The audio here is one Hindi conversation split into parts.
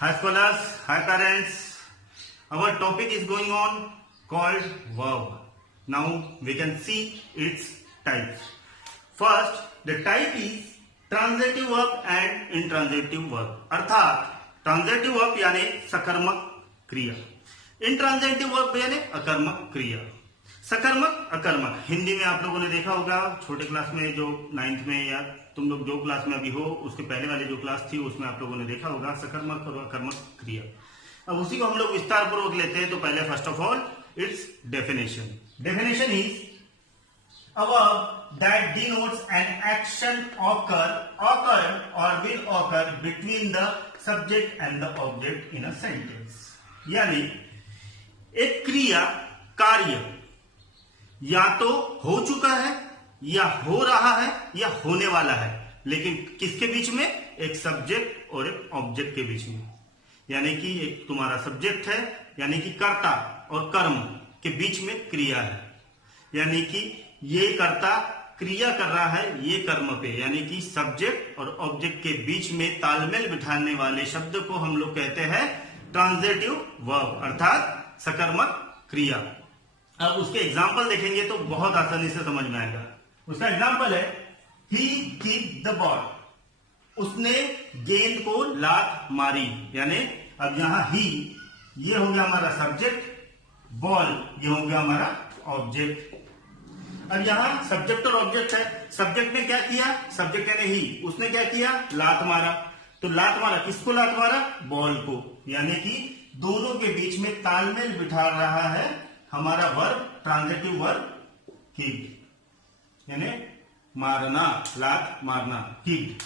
Hi scholars, hi parents. Our topic is going on called verb. Now we can see its types. First, the type is transitive verb and intransitive verb. अर्थात ट्रांजिटिव वर्ब यानी सकर्मक क्रिया, इंट्रांजिटिव वर्ब यानी अकर्मक क्रिया। सकर्मक अकर्मक हिंदी में आप लोगों ने देखा होगा छोटे क्लास में, जो 9th में या तुम लोग जो क्लास में अभी हो उसके पहले वाली जो क्लास थी उसमें आप लोगों ने देखा होगा सकर्मक और अकर्मक क्रिया। अब उसी को हम लोग विस्तार पूर्वक लेते हैं। तो पहले first of all it's definition. Definition is a verb that denotes an action occurred or will occur between the subject and the object in a sentence। यानी एक क्रिया कार्य या तो हो चुका है या हो रहा है या होने वाला है, लेकिन किसके बीच में? एक सब्जेक्ट और एक ऑब्जेक्ट के बीच में। यानी कि एक तुम्हारा सब्जेक्ट है यानी कि कर्ता और कर्म के बीच में क्रिया है, यानी कि ये कर्ता क्रिया कर रहा है ये कर्म पे, यानी कि सब्जेक्ट और ऑब्जेक्ट के बीच में तालमेल बिठाने वाले शब्द को हम लोग कहते हैं ट्रांजिटिव वर्ब अर्थात सकर्मक क्रिया। अब उसके एग्जाम्पल देखेंगे तो बहुत आसानी से समझ में आएगा। उसका एग्जाम्पल है ही किक द बॉल, उसने गेंद को लात मारी। यानी अब यहां ही ये हो गया हमारा सब्जेक्ट, बॉल ये हो गया हमारा ऑब्जेक्ट। अब यहां सब्जेक्ट और ऑब्जेक्ट है। सब्जेक्ट ने क्या किया? सब्जेक्ट यानी ही, उसने क्या किया? लात मारा। तो लात मारा, किसको लात मारा? बॉल को। यानी कि दोनों के बीच में तालमेल बिठा रहा है हमारा वर्ब, ट्रांजिटिव वर्ब किक, यानी मारना, लात मारना, किक।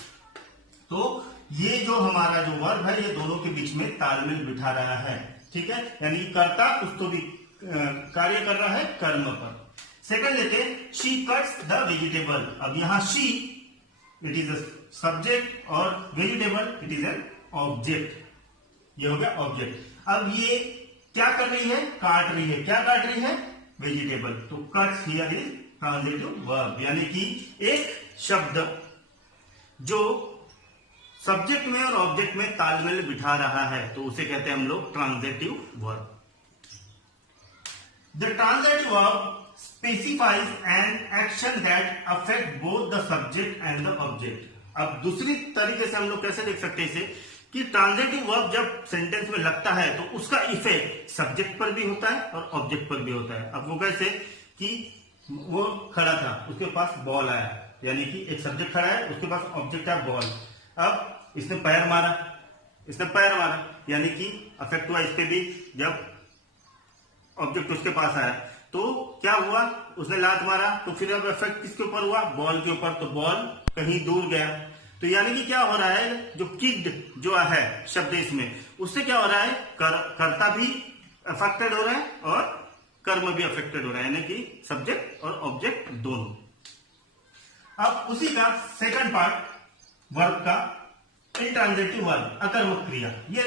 तो ये जो हमारा जो वर्ब है ये दोनों के बीच में तालमेल बिठा रहा है। ठीक है, यानी कर्ता कुछ तो भी कार्य कर रहा है कर्म पर। सेकंड लेते हैं शी कट्स द वेजिटेबल। अब यहां she it is a subject और vegetable it is an object. ये हो गया ऑब्जेक्ट। अब ये क्या कर रही है? काट रही है। क्या काट रही है? वेजिटेबल। तो cuts here is transitive verb, यानी कि एक शब्द जो सब्जेक्ट में और ऑब्जेक्ट में तालमेल बिठा रहा है तो उसे कहते हैं हम लोग transitive verb. The transitive verb specifies an action that affect both the subject and the object। अब दूसरी तरीके से हम लोग कैसे देख सकते हैं इसे कि ट्रांजिटिव वर्ब जब सेंटेंस में लगता है तो उसका इफेक्ट सब्जेक्ट पर भी होता है और ऑब्जेक्ट पर भी होता है। अब वो कैसे कि वो खड़ा था, उसके पास बॉल आया, यानी कि एक सब्जेक्ट खड़ा है उसके पास ऑब्जेक्ट है बॉल। अब इसने पैर मारा, यानी कि अफेक्ट हुआ इस पे भी। जब ऑब्जेक्ट उसके पास आया तो क्या हुआ? उसने लात मारा, तो फिर अब इफेक्ट किसके ऊपर हुआ? बॉल के ऊपर। तो बॉल कहीं दूर गया। तो यानी कि क्या हो रहा है? जो किक्ड जो है शब्द इसमें, उससे क्या हो रहा है? कर्ता भी अफेक्टेड हो रहा है और कर्म भी अफेक्टेड हो रहा है, यानी कि सब्जेक्ट और ऑब्जेक्ट दोनों। अब उसी का सेकंड पार्ट वर्ब का इंट्रांजिटिव वर्ब अकर्मक क्रिया, ये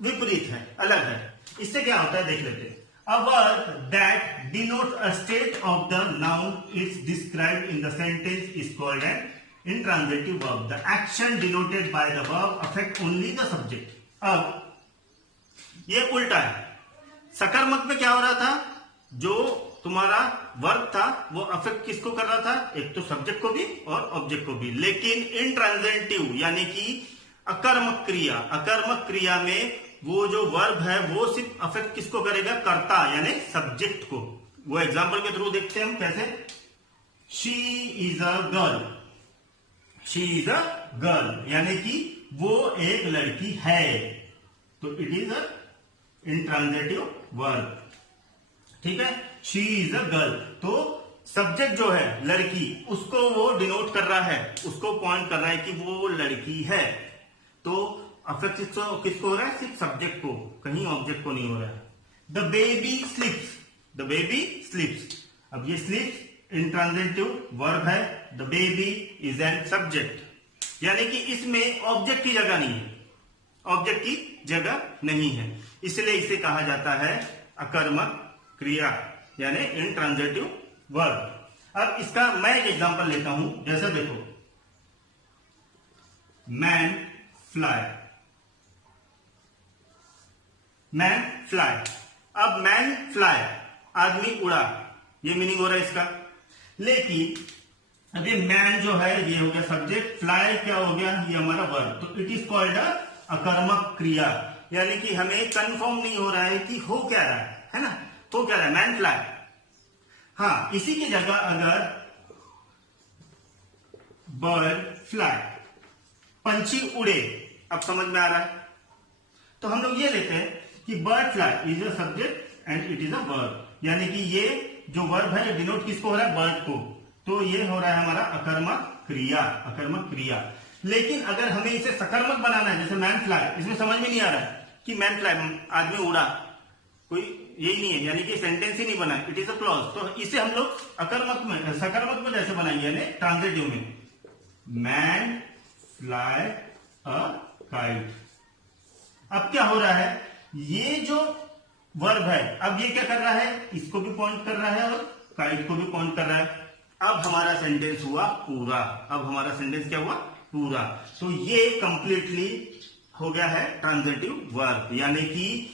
विपरीत है, अलग है। इससे क्या होता है देख लेते हैं। A verb that denotes a state of the noun is described in the sentence is called an intransitive verb। The action denoted by the verb affect only the subject। अब ये उल्टा है। सकर्मक में क्या हो रहा था? जो तुम्हारा वर्ब था वो अफेक्ट किसको कर रहा था? एक तो सब्जेक्ट को भी और ऑब्जेक्ट को भी। लेकिन इंट्रांजिटिव यानी कि अकर्मक क्रिया में वो जो वर्ब है वो सिर्फ अफेक्ट किसको करेगा? कर्ता यानी सब्जेक्ट को। वो एग्जांपल के थ्रू देखते हैं हम कैसे। शी इज अ गर्ल, यानी कि वो एक लड़की है, तो it is a intransitive verb. ठीक है, शी इज अ गर्ल, तो सब्जेक्ट जो है लड़की उसको वो डिनोट कर रहा है, उसको पॉइंट कर रहा है कि वो लड़की है। तो अफेक्ट किसको हो रहा है? सिर्फ सब्जेक्ट को, कहीं ऑब्जेक्ट को नहीं हो रहा है। The baby स्लीप्स। अब ये स्लीप्स इंट्रांजिटिव वर्ब है। The baby is an subject, यानी कि इसमें ऑब्जेक्ट की जगह नहीं है, इसलिए इसे कहा जाता है अकर्मक क्रिया यानी इंट्रांजिटिव वर्ब। अब इसका मैं एक एग्जांपल लेता हूं, जैसे देखो मैन फ्लाई, मैन फ्लाई। अब मैन फ्लाई, आदमी उड़ा, ये मीनिंग हो रहा है इसका। लेकिन अब ये मैन जो है ये हो गया सब्जेक्ट, फ्लाई क्या हो गया, ये हमारा वर्ब, तो इट इज कॉल्ड अ अकर्मक क्रिया, यानी कि हमें कंफर्म नहीं हो रहा है कि हो क्या रहा है ना, तो क्या रहा है, मैन फ्लाई। हाँ, इसी की जगह अगर बर्ड फ्लाई, पंछी उड़े, अब समझ में आ रहा है, तो हम लोग ये लेते हैं कि bird fly is a subject and it is a verb, यानी कि ये जो वर्ब है डिनोट किसको हो रहा है, बर्ड को, तो ये हो रहा है हमारा अकर्मक क्रिया, अकर्मक क्रिया। लेकिन अगर हमें इसे सकर्मक बनाना है, जैसे मैन फ्लाई, इसमें समझ में नहीं आ रहा है कि मैन फ्लाई आदमी उड़ा, कोई यही नहीं है, यानी कि सेंटेंस ही नहीं बना, इट इज अ क्लॉज, तो इसे हम लोग अकर्मक में, सकर्मक में जैसे बनाएंगे, यानी ट्रांजिटिव में, मैन फ्लाई अ काइट। अब क्या हो रहा है, ये जो वर्ब है, अब ये क्या कर रहा है, इसको भी पॉइंट कर रहा है और काइट को भी पॉइंट कर रहा है। अब हमारा सेंटेंस हुआ पूरा, अब हमारा सेंटेंस क्या हुआ, पूरा। तो ये कंप्लीटली हो गया है ट्रांजिटिव वर्ब, यानी कि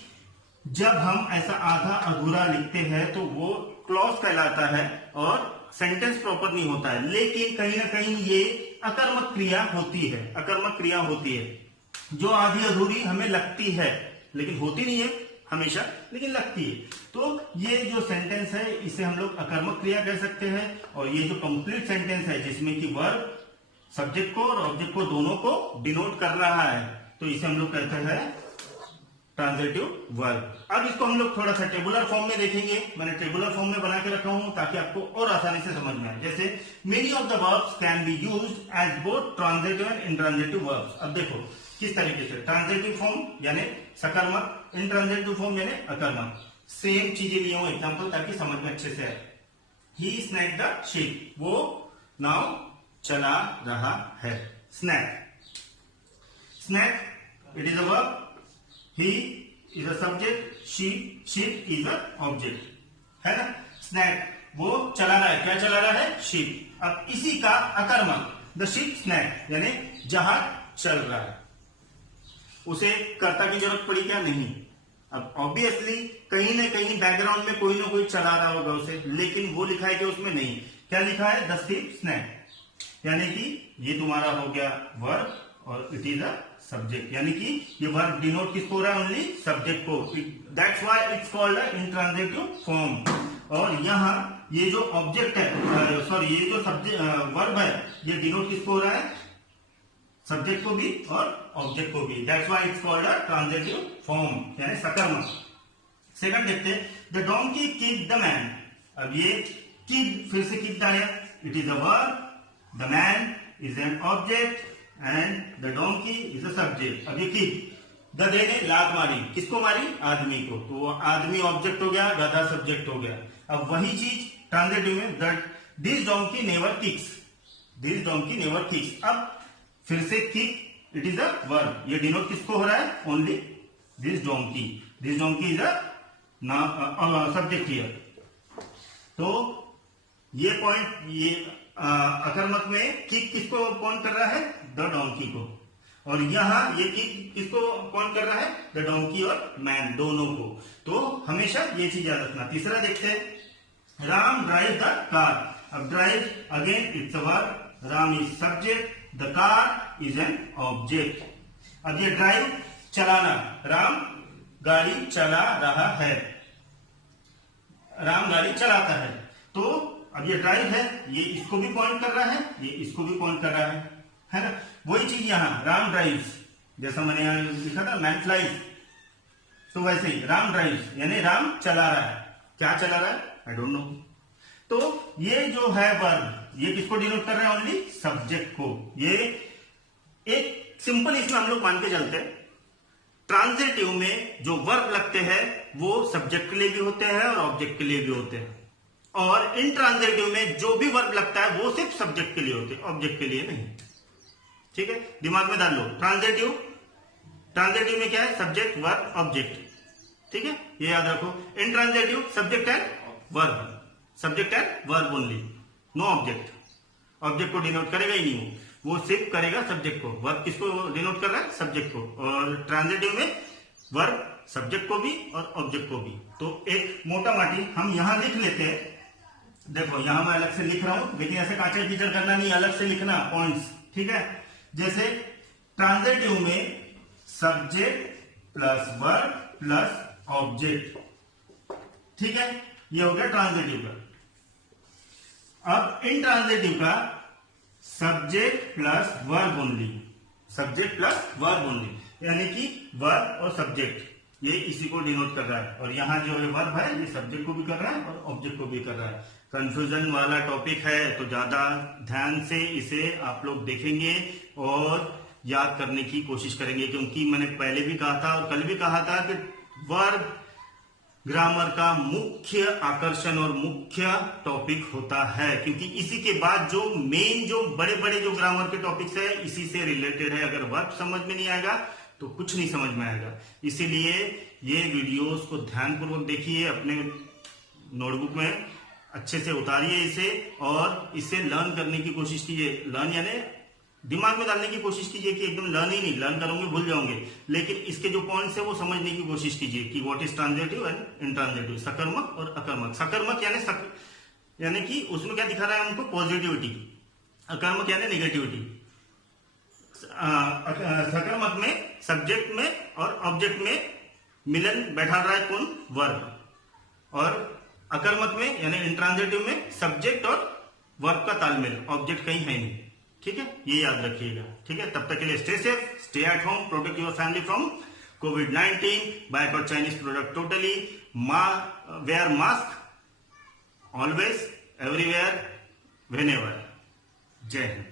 जब हम ऐसा आधा अधूरा लिखते हैं तो वो क्लॉज कहलाता है और सेंटेंस प्रॉपर नहीं होता है, लेकिन कहीं ना कहीं ये अकर्मक क्रिया होती है, अकर्मक क्रिया होती है, जो आधी अधूरी हमें लगती है, लेकिन होती नहीं है हमेशा, लेकिन लगती है। तो ये जो सेंटेंस है इसे हम लोग अकर्मक क्रिया कह सकते हैं, और ये जो कंप्लीट सेंटेंस है जिसमें कि वर्ब सब्जेक्ट को और ऑब्जेक्ट को दोनों को डिनोट कर रहा है, तो इसे हम लोग कहते हैं ट्रांजिटिव वर्ब। अब इसको हम लोग थोड़ा सा टेबुलर फॉर्म में देखेंगे, मैंने टेबुलर फॉर्म में बना के रखा हूं ताकि आपको और आसानी से समझ में आए। जैसे many of the verbs can be used as both transitive and intransitive verbs. अब देखो किस तरीके से, ट्रांजिटिव फॉर्म यानी सकर्मक, इंट्रांजिटिव फॉर्म यानी अकर्मक। सेम चीजें लिए हूं एग्जाम्पल ताकि समझ में अच्छे से आए। ही स्नैक्ड द शीप, वो नाव चला रहा है। Snack, snack it is a verb, he is a subject, sheep is a object, है ना। स्नैक वो चला रहा है, क्या चला रहा है, शीप। अब इसी का अकर्मक, द शीप स्नैक, यानी जहाज चल रहा है, उसे कर्ता की जरूरत पड़ी क्या, नहीं। अब ऑब्वियसली कहीं ना कहीं बैकग्राउंड में कोई ना कोई चला रहा होगा उसे, लेकिन वो लिखा है कि उसमें नहीं, क्या लिखा है, द शीप स्नैक, यानी कि ये तुम्हारा हो गया वर्ब और इट इज अ सब्जेक्ट, यानी कि ये वर्ब डिनोट किसको हो रहा है, ओनली सब्जेक्ट को, that's why it's called a intransitive form. और यहाँ ये जो ऑब्जेक्ट है, सॉरी ये जो सब्जेक्ट वर्ब है, ये डिनोट किसको हो रहा है, सब्जेक्ट को भी और ऑब्जेक्ट को भी, that's why it's called a transitive form, यानी सकर्मक। सेकंड देखते हैं, the donkey kid the man. अब ये किड फिर से किड आया, it is a verb, the man is an object and the donkey is a subject. अब ये किड, गधे ने लात मारी, किसको मारी, आदमी को, तो आदमी ऑब्जेक्ट हो गया, गधा सब्जेक्ट हो गया। अब वही चीज ट्रांजिटिव में, that this donkey never kicks, this donkey never kicks. अब फिर से kick, it is a verb, ये डिनोट किसको हो रहा है, only this donkey, this donkey is a subject here. तो ये पॉइंट, ये अकर्मक में किक किसको पॉइंट कर रहा है, द डोंकी को, और यहां ये किक किसको पॉइंट कर रहा है, द डोंकी और मैन दोनों को। तो हमेशा ये चीज याद रखना। तीसरा देखते हैं, राम ड्राइव द कार। अब drive again it's a verb, Ram is subject, the car is an object. अब ये ड्राइव चलाना, राम गाड़ी चला रहा है, राम गाड़ी चलाता है, तो अब ये ड्राइव है, ये इसको भी पॉइंट कर रहा है, ये इसको भी पॉइंट कर रहा है ना। वही चीज यहां राम ड्राइव्स, जैसा मैंने यहां लिखा था मैन फ्लाइज, तो वैसे ही राम ड्राइव्स यानी राम चला रहा है, क्या चला रहा है, आई डोंट नो। तो ये जो है वर्ब, ये किसको डिनोट कर रहा है, ओनली सब्जेक्ट को। ये एक सिंपल इसमें हम लोग मान के चलते हैं, ट्रांजिटिव में जो वर्ब लगते हैं वो सब्जेक्ट के लिए भी होते हैं और ऑब्जेक्ट के लिए भी होते हैं, और इंट्रांजिटिव में जो भी वर्ब लगता है वो सिर्फ सब्जेक्ट के लिए होते हैं, ऑब्जेक्ट के लिए नहीं। ठीक है, दिमाग में डाल लो, ट्रांजिटिव, ट्रांजिटिव में क्या है, सब्जेक्ट वर्ब ऑब्जेक्ट, ठीक है, ये याद रखो। Intransitive subject and verb, subject and verb only, no object, object को डिनोट करेगा ही नहीं, वो सिर्फ करेगा सब्जेक्ट को, वर्ब किसको डिनोट कर रहा है, सब्जेक्ट को। और ट्रांजिटिव में वर्ब सब्जेक्ट को भी और ऑब्जेक्ट को भी। तो एक मोटा माटी हम यहां लिख लेते हैं। देखो यहां मैं अलग से लिख रहा हूं, लेकिन ऐसे काचर कीचड़ करना नहीं, अलग से लिखना पॉइंट्स, ठीक है। जैसे ट्रांजिटिव में subject plus verb plus object, ठीक है, ये हो गया ट्रांजिटिव का। अब इंट्रांजिटिव का subject plus verb only, subject plus verb only, यानी कि वर्ब और सब्जेक्ट ये इसी को डिनोट कर रहा है, और यहां जो है वर्ब है ये सब्जेक्ट को भी कर रहा है और ऑब्जेक्ट को भी कर रहा है। कंफ्यूजन वाला टॉपिक है, तो ज्यादा ध्यान से इसे आप लोग देखेंगे और याद करने की कोशिश करेंगे, क्योंकि मैंने पहले भी कहा था और कल भी कहा था कि वर्ब ग्रामर का मुख्य आकर्षण और मुख्य टॉपिक होता है, क्योंकि इसी के बाद जो मेन जो बड़े बड़े जो ग्रामर के टॉपिक्स है इसी से रिलेटेड है। अगर वर्ब समझ में नहीं आएगा तो कुछ नहीं समझ में आएगा। इसीलिए ये वीडियोस को ध्यानपूर्वक देखिए, अपने नोटबुक में अच्छे से उतारिए इसे और इसे लर्न करने की कोशिश कीजिए। लर्न यानी दिमाग में डालने की कोशिश कीजिए कि एकदम लर्न ही नहीं, लर्न करोगे भूल जाओगे, लेकिन इसके जो पॉइंट्स है वो समझने की कोशिश कीजिए कि what is transitive and intransitive, सकर्मक और अकर्मक। सकर्मक यानी कि उसमें क्या दिखा रहा है हमको, पॉजिटिविटी। अकर्मक यानी नेगेटिविटी। सकर्मक में सब्जेक्ट में और ऑब्जेक्ट में मिलन बैठा रहा है कौन, वर्ब, और अकर्मक में यानी इंट्रांजिटिव में सब्जेक्ट और वर्ब का तालमेल, ऑब्जेक्ट कहीं है नहीं, ठीक है, ये याद रखिएगा, ठीक है। तब तक के लिए stay safe, stay at home, protect your family from COVID-19, boycott Chinese product totally, wear mask always, everywhere, whenever. जय हिंद।